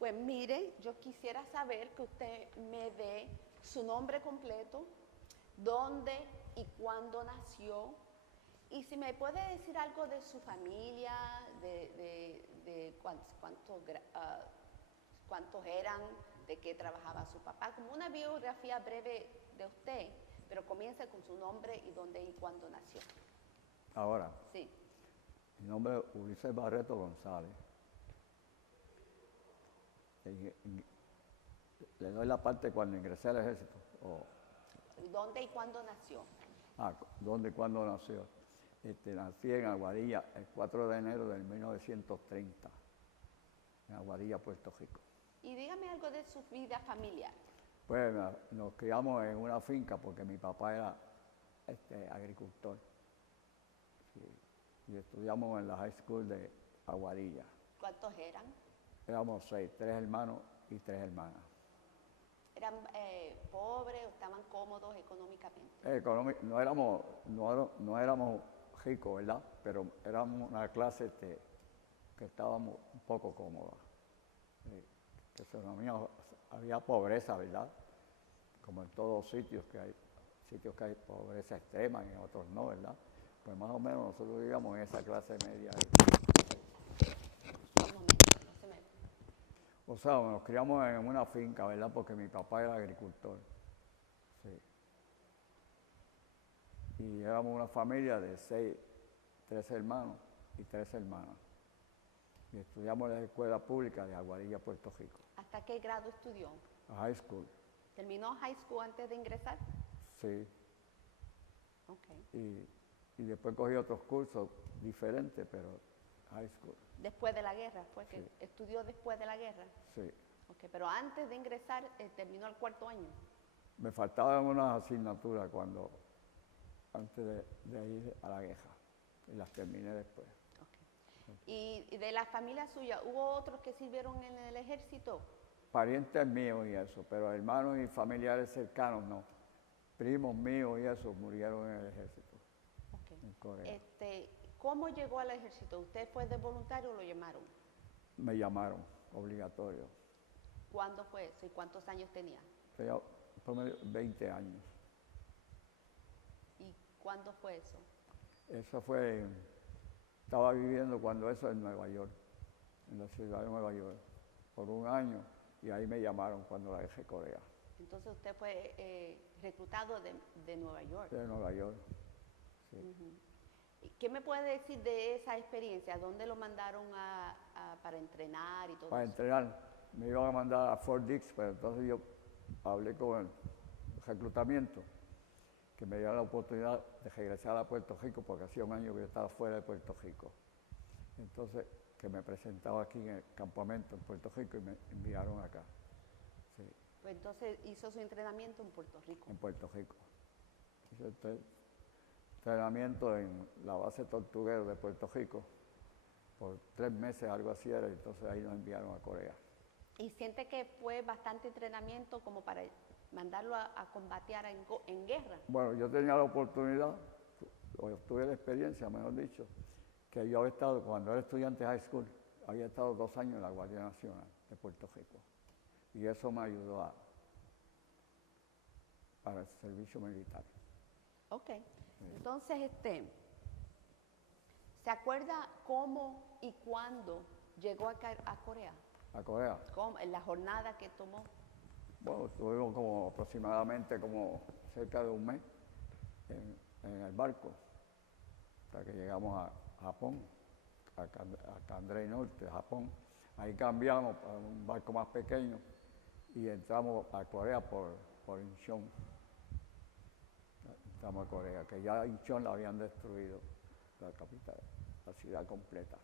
Pues mire, yo quisiera saber que usted me dé su nombre completo, dónde y cuándo nació, y si me puede decir algo de su familia, de cuántos eran, de qué trabajaba su papá, como una biografía breve de usted, pero comience con su nombre y dónde y cuándo nació. Ahora, Sí. mi nombre es Ulises Barreto González. Le doy la parte cuando ingresé al ejército. ¿Dónde y cuándo nació? ¿Dónde y cuándo nació? Nací en Aguadilla el 4 de enero de 1930, en Aguadilla, Puerto Rico. Y dígame algo de su vida familiar. Pues nos criamos en una finca porque mi papá era agricultor. Sí. Y estudiamos en la high school de Aguadilla. ¿Cuántos eran? Éramos 6, 3 hermanos y 3 hermanas. ¿Eran pobres o estaban cómodos económicamente? No éramos ricos, ¿verdad? Pero éramos una clase que estábamos un poco cómoda. Había pobreza, ¿verdad? Como en todos sitios que hay pobreza extrema y en otros no, ¿verdad? Pues más o menos nosotros vivíamos en esa clase media. Un momento, no se me... O sea, nos criamos en una finca, ¿verdad? Porque mi papá era agricultor. Sí. Y éramos una familia de 3 hermanos y 3 hermanas. Y estudiamos en la escuela pública de Aguadilla, Puerto Rico. ¿Hasta qué grado estudió? High school. ¿Terminó high school antes de ingresar? Sí. Okay. Y después cogí otros cursos diferentes, pero high school. Después de la guerra, fue que Sí. estudió después de la guerra. Sí. Okay, pero antes de ingresar terminó el 4º año. Me faltaban unas asignaturas antes de ir a la guerra y las terminé después. Okay. ¿Y de la familia suya, hubo otros que sirvieron en el ejército? Parientes míos y eso, pero hermanos y familiares cercanos no. Primos míos y eso murieron en el ejército. Okay. En Corea. ¿Cómo llegó al ejército? ¿Usted fue de voluntario o lo llamaron? Me llamaron, obligatorio. ¿Cuándo fue eso y cuántos años tenía? Tenía promedio 20 años. ¿Y cuándo fue eso? Estaba viviendo cuando eso en Nueva York, en la ciudad de Nueva York, por un año, y ahí me llamaron cuando la dejé Corea. Entonces usted fue reclutado de Nueva York. De Nueva York, sí. ¿Qué me puede decir de esa experiencia? ¿Dónde lo mandaron para entrenar y todo Para eso? entrenar, me iban a mandar a Fort Dix, pero entonces yo hablé con el reclutamiento, que me dieron la oportunidad de regresar a Puerto Rico, porque hacía un año que yo estaba fuera de Puerto Rico. Entonces, que me presentaba aquí en el campamento en Puerto Rico y me enviaron acá. Sí. Pues entonces hizo su entrenamiento en Puerto Rico. En Puerto Rico. Hice entrenamiento en la base Tortuguero de Puerto Rico por 3 meses, algo así era, y entonces ahí nos enviaron a Corea. ¿Y siente que fue bastante entrenamiento como para mandarlo a combatir en guerra? Bueno, yo tenía la oportunidad, o tuve la experiencia, mejor dicho, que yo había estado, cuando era estudiante de high school, había estado 2 años en la Guardia Nacional de Puerto Rico. Y eso me ayudó para el servicio militar. Ok. Entonces, ¿se acuerda cómo y cuándo llegó a Corea? ¿A Corea? ¿Cómo? ¿En la jornada que tomó? Bueno, estuvimos como aproximadamente cerca de un mes en el barco, hasta que llegamos a Japón, a Kandrei Norte, Japón. Ahí cambiamos para un barco más pequeño y entramos a Corea por Incheon. Entramos a Corea, que ya Incheon la habían destruido, la capital, la ciudad completa.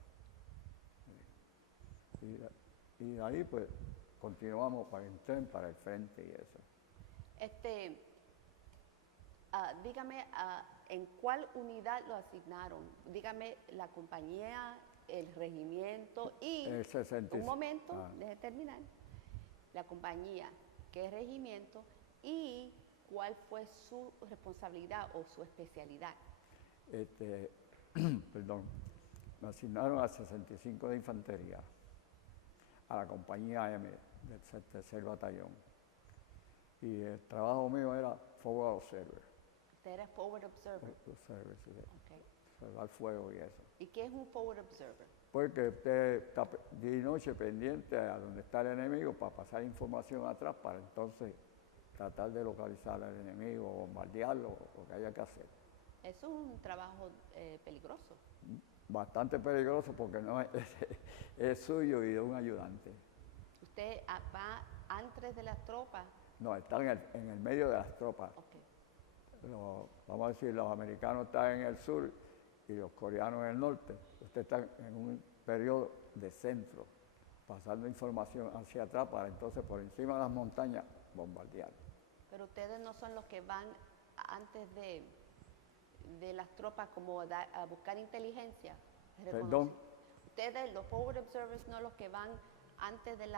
Y de ahí pues continuamos para el tren, para el frente y eso. Dígame, ¿en cuál unidad lo asignaron? Dígame la compañía, el regimiento y... Un momento, deje terminar. La compañía, qué regimiento y cuál fue su responsabilidad o su especialidad. Perdón, me asignaron a 65 de infantería, a la compañía M del tercer batallón. Y el trabajo mío era forward observer. ¿Usted era forward observer? Observer, sí. Okay. Observar fuego y eso. ¿Y qué es un forward observer? Porque usted está día y noche pendiente a donde está el enemigo para pasar información atrás para entonces tratar de localizar al enemigo, bombardearlo, lo que haya que hacer. Es un trabajo peligroso. Bastante peligroso porque no es suyo y de un ayudante. ¿Usted va antes de las tropas? No, está en el medio de las tropas. Okay. Vamos a decir, los americanos están en el sur y los coreanos en el norte. Usted está en un periodo de centro, pasando información hacia atrás para entonces por encima de las montañas bombardear. Pero ustedes no son los que van antes de las tropas como a buscar inteligencia. Perdón. Ustedes, los forward observers, no los que van antes de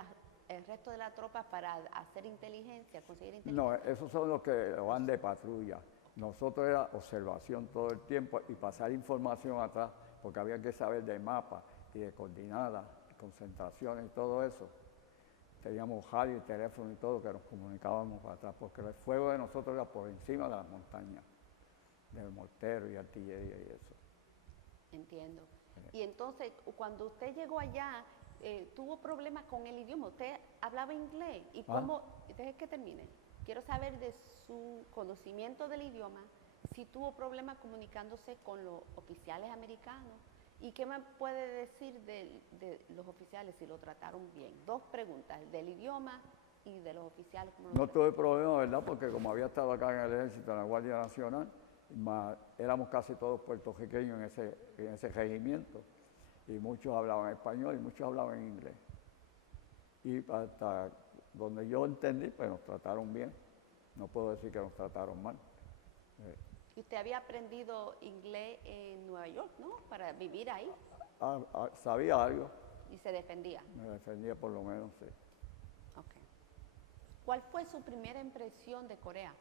el resto de la tropa para hacer inteligencia, conseguir inteligencia. No, esos son los que van de patrulla. Nosotros era observación todo el tiempo y pasar información atrás, porque había que saber de mapa y de coordenadas, concentraciones y todo eso. Teníamos radio y teléfono y todo que nos comunicábamos para atrás, porque el fuego de nosotros era por encima de las montañas, de mortero y artillería y eso. Entiendo. Y entonces, cuando usted llegó allá, ¿tuvo problemas con el idioma? ¿Usted hablaba inglés? ¿Y cómo? Deje que termine. Quiero saber de su conocimiento del idioma, si tuvo problemas comunicándose con los oficiales americanos. ¿Y qué me puede decir de los oficiales, si lo trataron bien? Dos preguntas, del idioma y de los oficiales. No tuve problema, ¿verdad? Porque como había estado acá en el ejército, en la Guardia Nacional, éramos casi todos puertorriqueños en ese regimiento. Y muchos hablaban español y muchos hablaban inglés. Y hasta donde yo entendí, pues nos trataron bien. No puedo decir que nos trataron mal. Y usted había aprendido inglés en Nueva York, ¿no? Para vivir ahí. Sabía algo. ¿Y se defendía? Me defendía por lo menos, sí. Okay. ¿Cuál fue su primera impresión de Corea?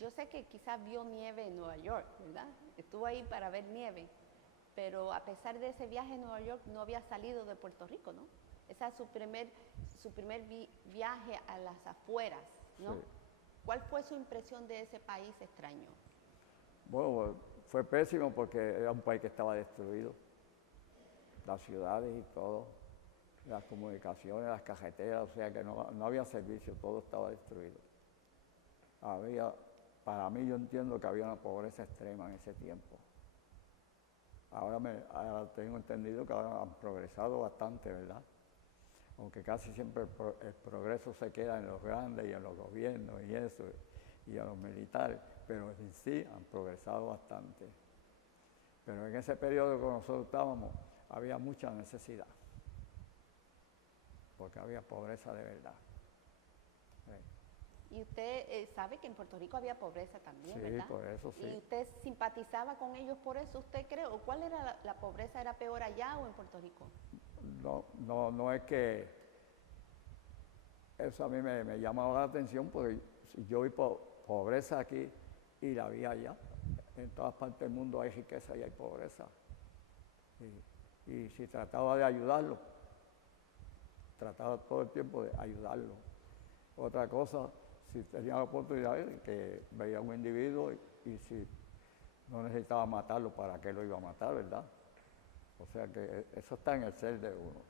Yo sé que quizás vio nieve en Nueva York, ¿verdad? Estuvo ahí para ver nieve, pero a pesar de ese viaje a Nueva York no había salido de Puerto Rico, ¿no? Ese es su primer viaje a las afueras, ¿no? Sí. ¿Cuál fue su impresión de ese país extraño? Bueno, fue pésimo porque era un país que estaba destruido. Las ciudades y todo, las comunicaciones, las carreteras, o sea que no había servicio, todo estaba destruido. Para mí yo entiendo que había una pobreza extrema en ese tiempo. Ahora tengo entendido que ahora han progresado bastante, ¿verdad? Aunque casi siempre el progreso se queda en los grandes y en los gobiernos y eso, y a los militares, pero en sí han progresado bastante. Pero en ese periodo que nosotros estábamos, había mucha necesidad, porque había pobreza de verdad. Y usted sabe que en Puerto Rico había pobreza también, ¿verdad? Sí, por eso sí. ¿Y usted simpatizaba con ellos por eso, usted cree? ¿O cuál era la pobreza? ¿Era peor allá o en Puerto Rico? No es que eso a mí me llamaba la atención, porque yo vi pobreza aquí y la vi allá. En todas partes del mundo hay riqueza y hay pobreza. Y si trataba de ayudarlo, trataba todo el tiempo de ayudarlo. Otra cosa, si tenía la oportunidad de que veía a un individuo y si no necesitaba matarlo, ¿para qué lo iba a matar, verdad? O sea que eso está en el ser de uno.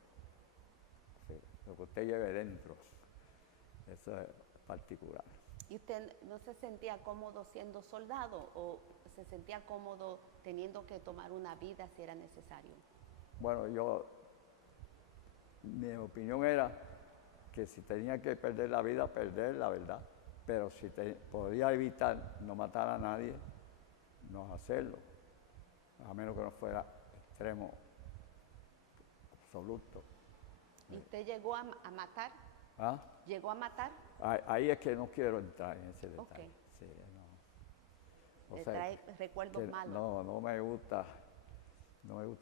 Sí, lo que usted lleve dentro, eso es particular. ¿Y usted no se sentía cómodo siendo soldado o se sentía cómodo teniendo que tomar una vida si era necesario? Bueno, mi opinión era que si tenía que perder la vida, perder la verdad. Pero si podía evitar no matar a nadie, no hacerlo. A menos que no fuera extremo absoluto. ¿Y usted llegó a matar? ¿Ah? ¿Llegó a matar? Ahí es que no quiero entrar en ese detalle. Okay. Sí, no. ¿Le trae recuerdos malos? No me gusta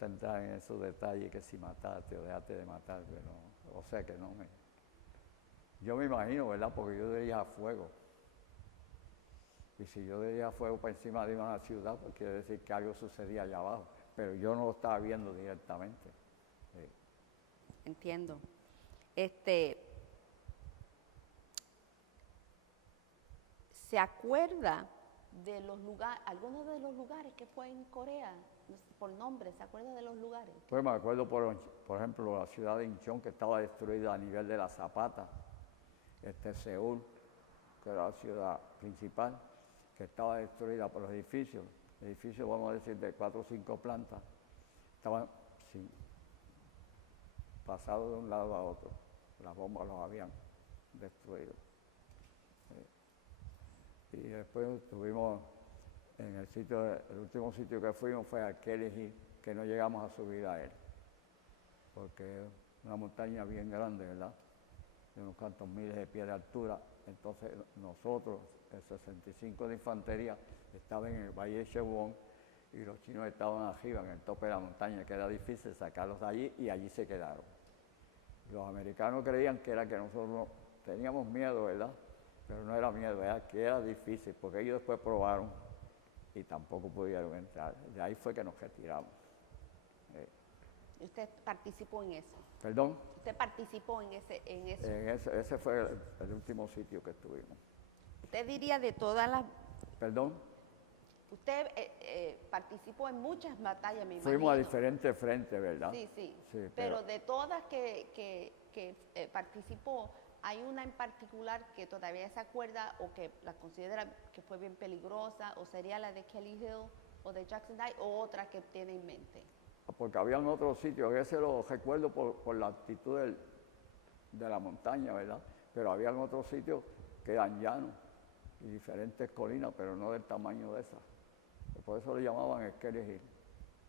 entrar en esos detalles, que si mataste o dejaste de matar, pero, o sea que no me... Yo me imagino, ¿verdad? Porque yo dirigía fuego. Y si yo dirigía fuego por encima de una ciudad, pues quiere decir que algo sucedía allá abajo. Pero yo no lo estaba viendo directamente. Sí. Entiendo. ¿Se acuerda de los lugares, algunos de los lugares que fue en Corea? Por nombre, ¿se acuerda de los lugares? Pues me acuerdo, por ejemplo, la ciudad de Incheon, que estaba destruida a nivel de la Zapata. Seúl, que era la ciudad principal, que estaba destruida por los edificios. Edificios, vamos a decir, de 4 o 5 plantas, estaban pasados de un lado a otro. Las bombas los habían destruido. Y después estuvimos en el último sitio que fuimos fue a Kelly Hill, que no llegamos a subir a él, porque es una montaña bien grande, ¿verdad? De unos cuantos miles de pies de altura. Entonces nosotros, el 65 de infantería, estaba en el Valle de Chewon y los chinos estaban arriba, en el tope de la montaña, que era difícil sacarlos de allí, y allí se quedaron. Los americanos creían que era que nosotros teníamos miedo, ¿verdad? Pero no era miedo, era que era difícil, porque ellos después probaron y tampoco pudieron entrar. De ahí fue que nos retiramos. ¿Usted participó en eso? ¿Perdón? ¿Usted participó en eso? Ese fue el último sitio que estuvimos. ¿Usted diría de todas las... ¿Perdón? Usted participó en muchas batallas, me imagino. Fuimos a diferentes frentes, ¿verdad? Sí, sí. Pero de todas que participó, ¿hay una en particular que todavía se acuerda o que la considera que fue bien peligrosa, o sería la de Kelly Hill o de Jackson Dye, o otra que tiene en mente? Porque habían otros sitios, ese lo recuerdo por la altitud de la montaña, ¿verdad? Pero habían otros sitios que eran llanos y diferentes colinas, pero no del tamaño de esas. Por eso le llamaban el Kelly Hill.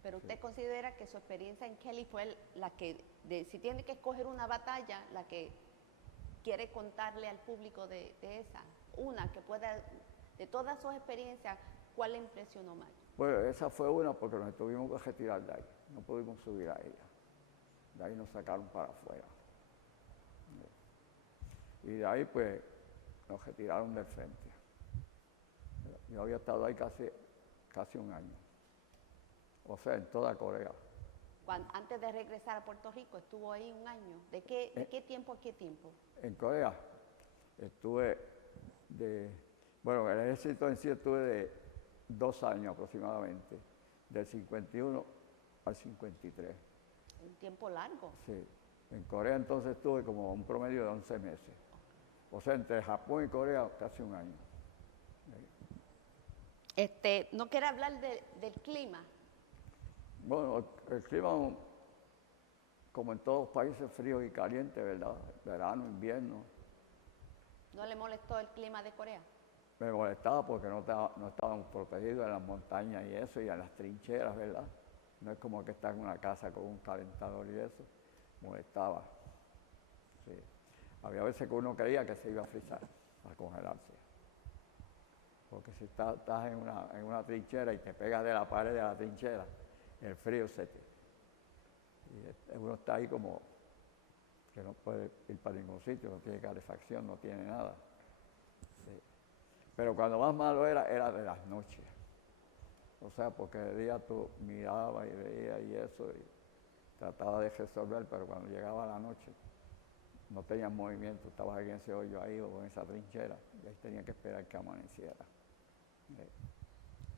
Pero usted considera que su experiencia en Kelly fue la que, si tiene que escoger una batalla, la que quiere contarle al público de esa, una que pueda, de todas sus experiencias, ¿cuál le impresionó más? Bueno, esa fue una porque nos tuvimos que retirar de ahí, no pudimos subir a ella. De ahí nos sacaron para afuera. Y de ahí pues nos retiraron del frente. Yo había estado ahí casi un año, o sea, en toda Corea. Antes de regresar a Puerto Rico, estuvo ahí un año. ¿De qué tiempo a qué tiempo? En Corea estuve bueno, en el ejército en sí estuve de 2 años aproximadamente, del 51 al 53. Un tiempo largo. Sí. En Corea entonces estuve como un promedio de 11 meses. O sea, entre Japón y Corea casi un año. ¿No quiere hablar del clima? Bueno, el clima, como en todos los países, frío y caliente, ¿verdad? Verano, invierno. ¿No le molestó el clima de Corea? Me molestaba porque no estábamos protegidos en las montañas y eso, y en las trincheras, ¿verdad? No es como que estar en una casa con un calentador y eso. Molestaba. Sí. Había veces que uno creía que se iba a frizar, a congelarse. Porque si estás en una trinchera y te pegas de la pared de la trinchera, el frío y uno está ahí como que no puede ir para ningún sitio, no tiene calefacción, no tiene nada. Sí. Pero cuando más malo era de las noches. O sea, porque de día tú mirabas y veías y eso, y trataba de resolver, pero cuando llegaba la noche no tenías movimiento, estabas en ese hoyo ahí o en esa trinchera, y ahí tenía que esperar que amaneciera.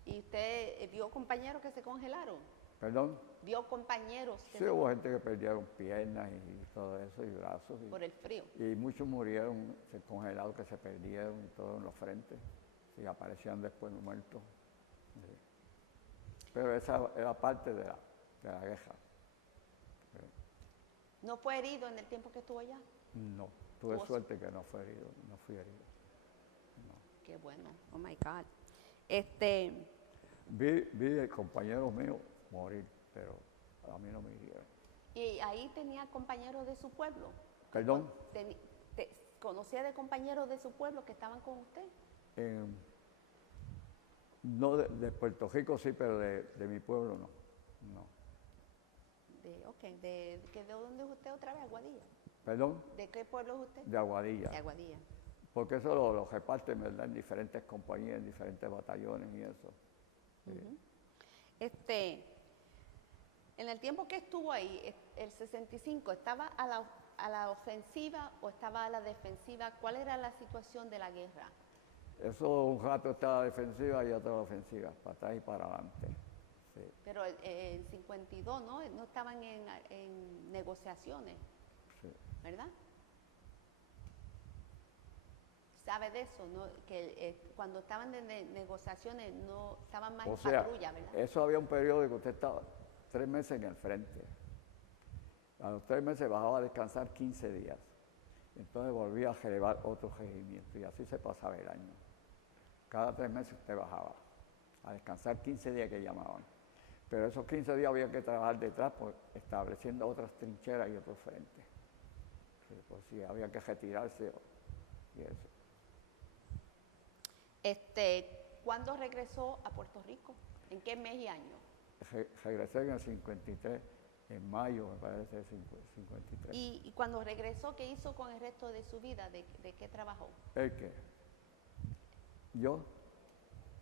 ¿Y usted vio compañeros que se congelaron? ¿Perdón? ¿Vio compañeros que sí, hubo gente que perdieron piernas y todo eso, y brazos. Por el frío. Y muchos murieron congelados, que se perdieron y todo en los frentes, y aparecían después muertos. Sí. Pero esa era parte de la guerra. Sí. ¿No fue herido en el tiempo que estuvo allá? No, tuve suerte que no fui herido. No. Qué bueno, oh my God. Vi compañeros míos morir, pero a mí no me hirieron. ¿Y ahí tenía compañeros de su pueblo? ¿Perdón? ¿Conocía de compañeros de su pueblo que estaban con usted? No, de Puerto Rico sí, pero de mi pueblo no. ¿De dónde es usted otra vez? ¿Aguadilla? ¿Perdón? ¿De qué pueblo es usted? De Aguadilla. De Aguadilla. Porque eso lo reparten, ¿verdad?, en diferentes compañías, en diferentes batallones y eso. Sí. En el tiempo que estuvo ahí, el 65, ¿estaba a la ofensiva o estaba a la defensiva? ¿Cuál era la situación de la guerra? Eso un rato estaba defensiva y otro ofensiva, para atrás y para adelante. Sí. Pero en 52, ¿no? No estaban en negociaciones, sí, ¿verdad? ¿Sabe de eso? ¿No? Que cuando estaban en negociaciones no estaban más en patrulla, ¿verdad? Eso había un periodo de que usted estaba 3 meses en el frente. A los 3 meses bajaba a descansar 15 días. Entonces volvía a relevar otro regimiento y así se pasaba el año. Cada 3 meses usted bajaba a descansar 15 días que llamaban. Pero esos 15 días había que trabajar detrás, pues, estableciendo otras trincheras y otros frentes. Sí, pues sí, había que retirarse y eso. ¿Cuándo regresó a Puerto Rico? ¿En qué mes y año? Regresé en el 53, en mayo me parece, 53. ¿Y cuando regresó, qué hizo con el resto de su vida? ¿De qué trabajó? ¿El qué? ¿Yo?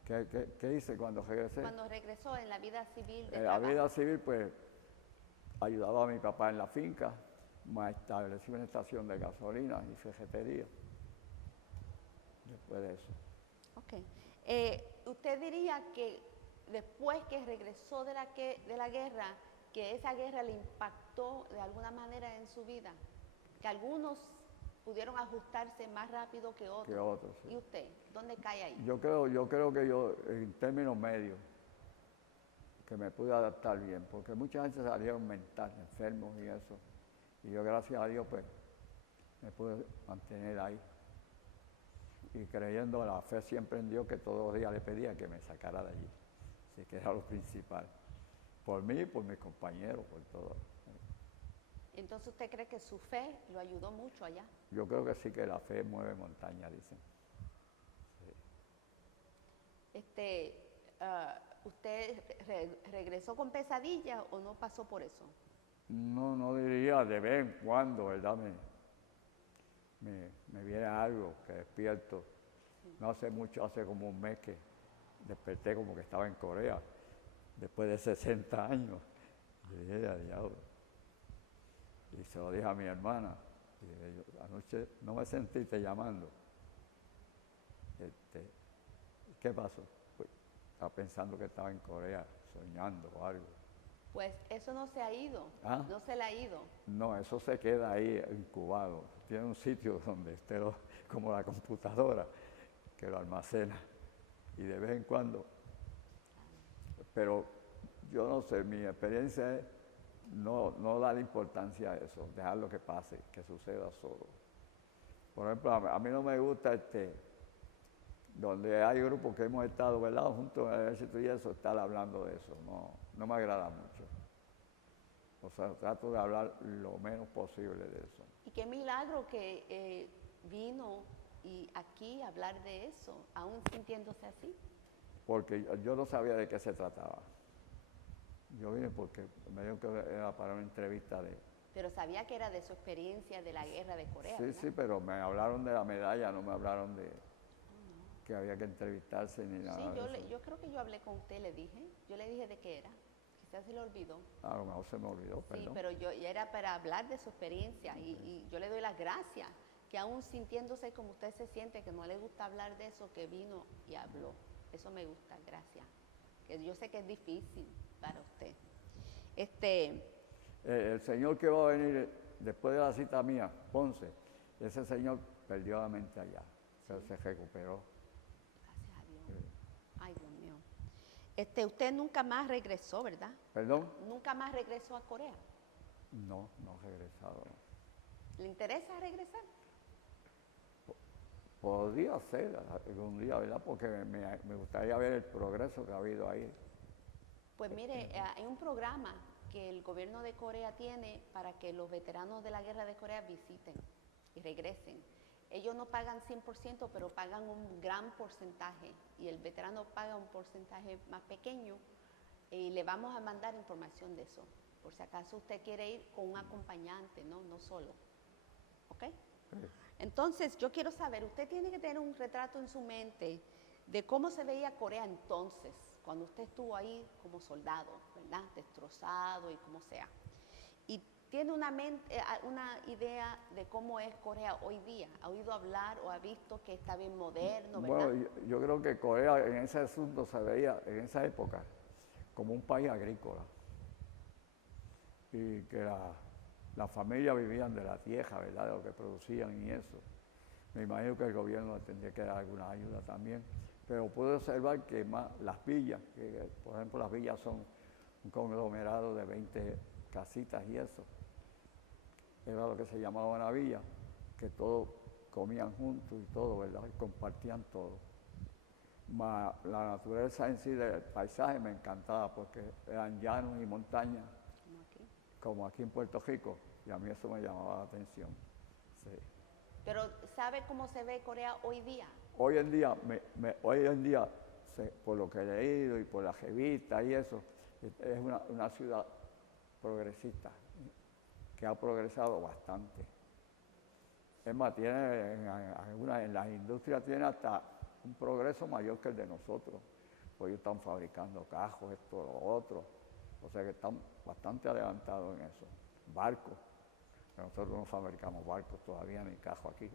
¿Qué hice cuando regresé? Cuando regresó en la vida civil. En la vida civil, pues, ayudaba a mi papá en la finca, me establecí una estación de gasolina y ferretería. Después de eso. Ok. ¿Usted diría que después que regresó de la guerra, que esa guerra le impactó de alguna manera en su vida? Que algunos pudieron ajustarse más rápido que otros. Sí. ¿Y usted? ¿Dónde cae ahí? Yo creo que yo, en términos medios, que me pude adaptar bien, porque mucha gente salieron mental, enfermos y eso. Y yo, gracias a Dios, pues, me pude mantener ahí. Y creyendo la fe siempre en Dios, que todos los días le pedía que me sacara de allí. Así que era lo principal. Por mí, por mis compañeros, por todo. Entonces, ¿usted cree que su fe lo ayudó mucho allá? Yo creo que sí, que la fe mueve montaña, dicen. Sí. ¿Usted regresó con pesadillas o no pasó por eso? No diría de vez en cuando, ¿verdad? Me viene algo que despierto. Sí. No hace mucho, hace como un mes que desperté como que estaba en Corea, después de 60 años. Y dije, diablo. Y se lo dije a mi hermana. Y dije, yo, anoche no me sentiste llamando. ¿Qué pasó? Pues, estaba pensando que estaba en Corea, soñando o algo. Pues eso no se ha ido, ¿Ah? No se le ha ido. No, eso se queda ahí incubado. Tiene un sitio donde usted como la computadora, que lo almacena. Y de vez en cuando. Pero yo no sé, mi experiencia es no darle importancia a eso, dejarlo que pase, que suceda solo. Por ejemplo, a mí no me gusta donde hay grupos que hemos estado, ¿verdad?, juntos en el ejército y eso, estar hablando de eso, no me agrada mucho. O sea, trato de hablar lo menos posible de eso. Y qué milagro que vino y aquí a hablar de eso, aún sintiéndose así. Porque yo no sabía de qué se trataba. Yo vine porque me dijo que era para una entrevista de... Pero sabía que era de su experiencia de la guerra de Corea, Sí, ¿verdad? sí, pero me hablaron de la medalla, no me hablaron de que había que entrevistarse ni nada. Sí, yo creo que yo hablé con usted, yo le dije de qué era. Quizás se le olvidó. A lo mejor se me olvidó, perdón. Sí, pero ya era para hablar de su experiencia y yo le doy las gracias, que aún sintiéndose como usted se siente, que no le gusta hablar de eso, que vino y habló. Eso me gusta, gracias. Que yo sé que es difícil para usted. El señor que va a venir después de la cita mía, Ponce, ese señor perdió la mente allá, pero se recuperó. Gracias a Dios. Sí. Ay, Dios mío. Usted nunca más regresó, ¿verdad? ¿Perdón? ¿Nunca más regresó a Corea? No he regresado. ¿Le interesa regresar? Podría ser algún día, ¿verdad? Porque me gustaría ver el progreso que ha habido ahí. Pues mire, hay un programa que el gobierno de Corea tiene para que los veteranos de la guerra de Corea visiten y regresen. Ellos no pagan 100%, pero pagan un gran porcentaje y el veterano paga un porcentaje más pequeño y le vamos a mandar información de eso, por si acaso usted quiere ir con un acompañante, no solo. ¿Ok? Sí. Entonces, yo quiero saber, usted tiene que tener un retrato en su mente de cómo se veía Corea entonces, cuando usted estuvo ahí como soldado, ¿verdad? Destrozado y como sea. Y ¿Tiene una idea de cómo es Corea hoy día? ¿Ha oído hablar o ha visto que está bien moderno, verdad? Bueno, yo creo que Corea en ese asunto se veía en esa época como un país agrícola y que las familias vivían de la tierra, ¿verdad? De lo que producían y eso. Me imagino que el gobierno tendría que dar alguna ayuda también, pero puedo observar que más las villas, que por ejemplo las villas son un conglomerado de 20 casitas y eso, era lo que se llamaba una villa, que todos comían juntos y todo, ¿verdad? Y compartían todo. La naturaleza en sí del paisaje me encantaba porque eran llanos y montañas, como aquí en Puerto Rico, y a mí eso me llamaba la atención. Sí. Pero ¿sabe cómo se ve Corea hoy día? Hoy en día, por lo que he leído y por las revistas y eso, es una ciudad progresista, que ha progresado bastante. Es más, tiene en las industrias tiene hasta un progreso mayor que el de nosotros. Pues ellos están fabricando cajos, esto, lo otro. O sea que están bastante adelantados en eso. Barcos. Nosotros no fabricamos barcos todavía ni cajos aquí.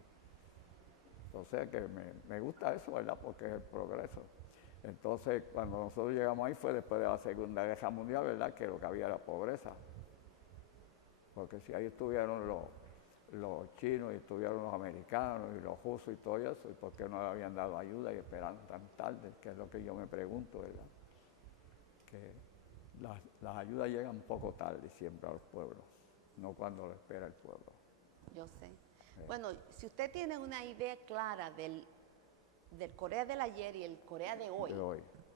O sea que me gusta eso, ¿verdad? Porque es el progreso. Entonces, cuando nosotros llegamos ahí fue después de la Segunda Guerra Mundial, ¿verdad? Que lo que había era pobreza. Porque si ahí estuvieron los chinos y estuvieron los americanos y los rusos y todo eso, ¿y por qué no le habían dado ayuda y esperaron tan tarde? Que es lo que yo me pregunto, ¿verdad? Que las ayudas llegan un poco tarde siempre a los pueblos, no cuando lo espera el pueblo. Yo sé. Bueno, si usted tiene una idea clara del Corea del ayer y el Corea de hoy,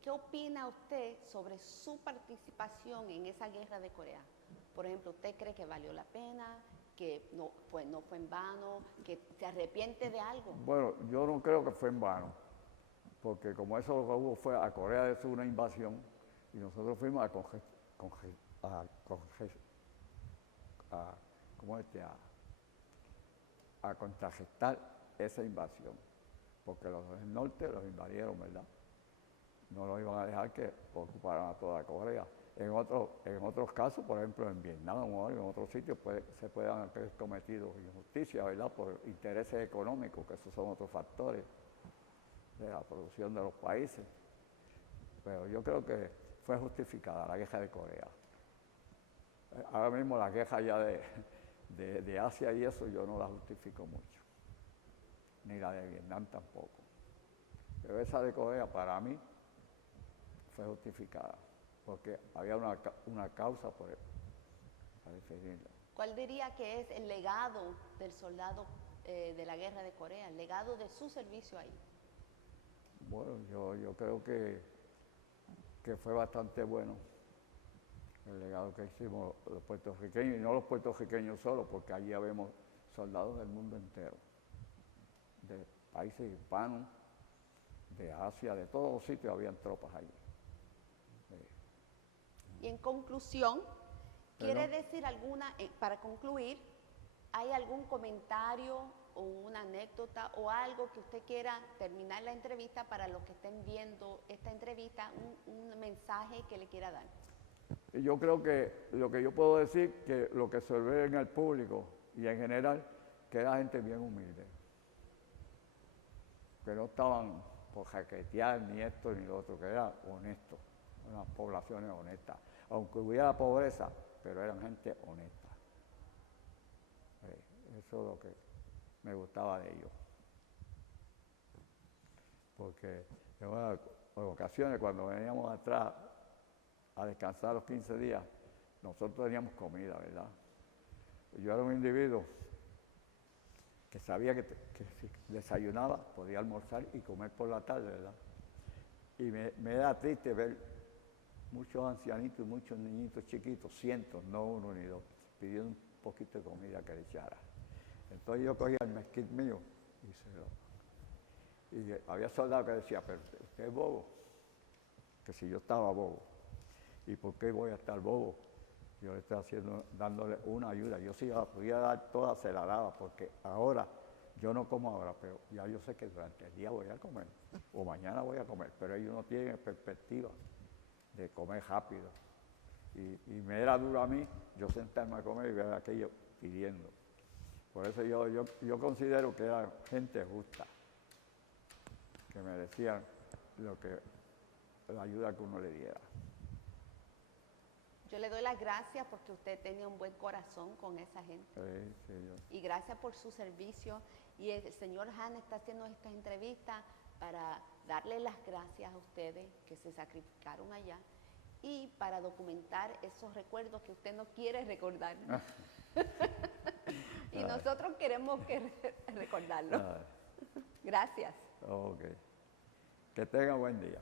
¿qué opina usted sobre su participación en esa guerra de Corea? Por ejemplo, ¿usted cree que valió la pena, que no fue en vano, que se arrepiente de algo? Bueno, yo no creo que fue en vano, porque como eso lo que hubo fue a Corea del Sur una invasión y nosotros fuimos a contrarrestar esa invasión, porque los del norte los invadieron, ¿verdad? No los iban a dejar que ocuparan a toda Corea. En otros casos, por ejemplo en Vietnam o en otros sitios, se pueden haber cometido injusticias, ¿verdad? Por intereses económicos, que esos son otros factores de la producción de los países. Pero yo creo que fue justificada la guerra de Corea. Ahora mismo la guerra ya de Asia y eso yo no la justifico mucho, ni la de Vietnam tampoco. Pero esa de Corea para mí fue justificada, porque había una causa para definirla. ¿Cuál diría que es el legado del soldado de la guerra de Corea, el legado de su servicio ahí? Bueno, yo creo que fue bastante bueno el legado que hicimos los puertorriqueños, y no los puertorriqueños solos, porque allí vemos soldados del mundo entero, de países hispanos, de Asia, de todos los sitios habían tropas allí. Y en conclusión, ¿quiere decir para concluir, hay algún comentario o una anécdota o algo que usted quiera terminar la entrevista para los que estén viendo esta entrevista, un mensaje que le quiera dar? Yo creo que lo que yo puedo decir, que lo que se ve en el público y en general, que era gente bien humilde, que no estaban por jaquetear ni esto ni lo otro, que eran honestos, unas poblaciones honestas, aunque hubiera pobreza, pero eran gente honesta. Eso es lo que me gustaba de ellos. Porque en ocasiones cuando veníamos atrás a descansar los 15 días, nosotros teníamos comida, ¿verdad? Yo era un individuo que sabía que si desayunaba podía almorzar y comer por la tarde, ¿verdad? Y me da triste ver muchos ancianitos y muchos niñitos chiquitos, cientos, no uno ni dos, pidiendo un poquito de comida que le echara. Entonces yo cogía el mezquite mío y había soldados que decían, pero usted es bobo, que si yo estaba bobo, ¿y por qué voy a estar bobo? Yo le estoy dándole una ayuda. Yo si la pudiera dar toda, se la daba, porque ahora, yo no como ahora, pero ya yo sé que durante el día voy a comer, o mañana voy a comer, pero ellos no tienen perspectiva de comer rápido. y me era duro a mí yo sentarme a comer y ver aquello pidiendo. Por eso yo considero que era gente justa, que merecían la ayuda que uno le diera. Yo le doy las gracias porque usted tenía un buen corazón con esa gente. Y gracias por su servicio. Y el señor Han está haciendo esta entrevista para darle las gracias a ustedes que se sacrificaron allá y para documentar esos recuerdos que usted no quiere recordar. Y nosotros queremos recordarlo. Gracias. Ok. Que tenga buen día.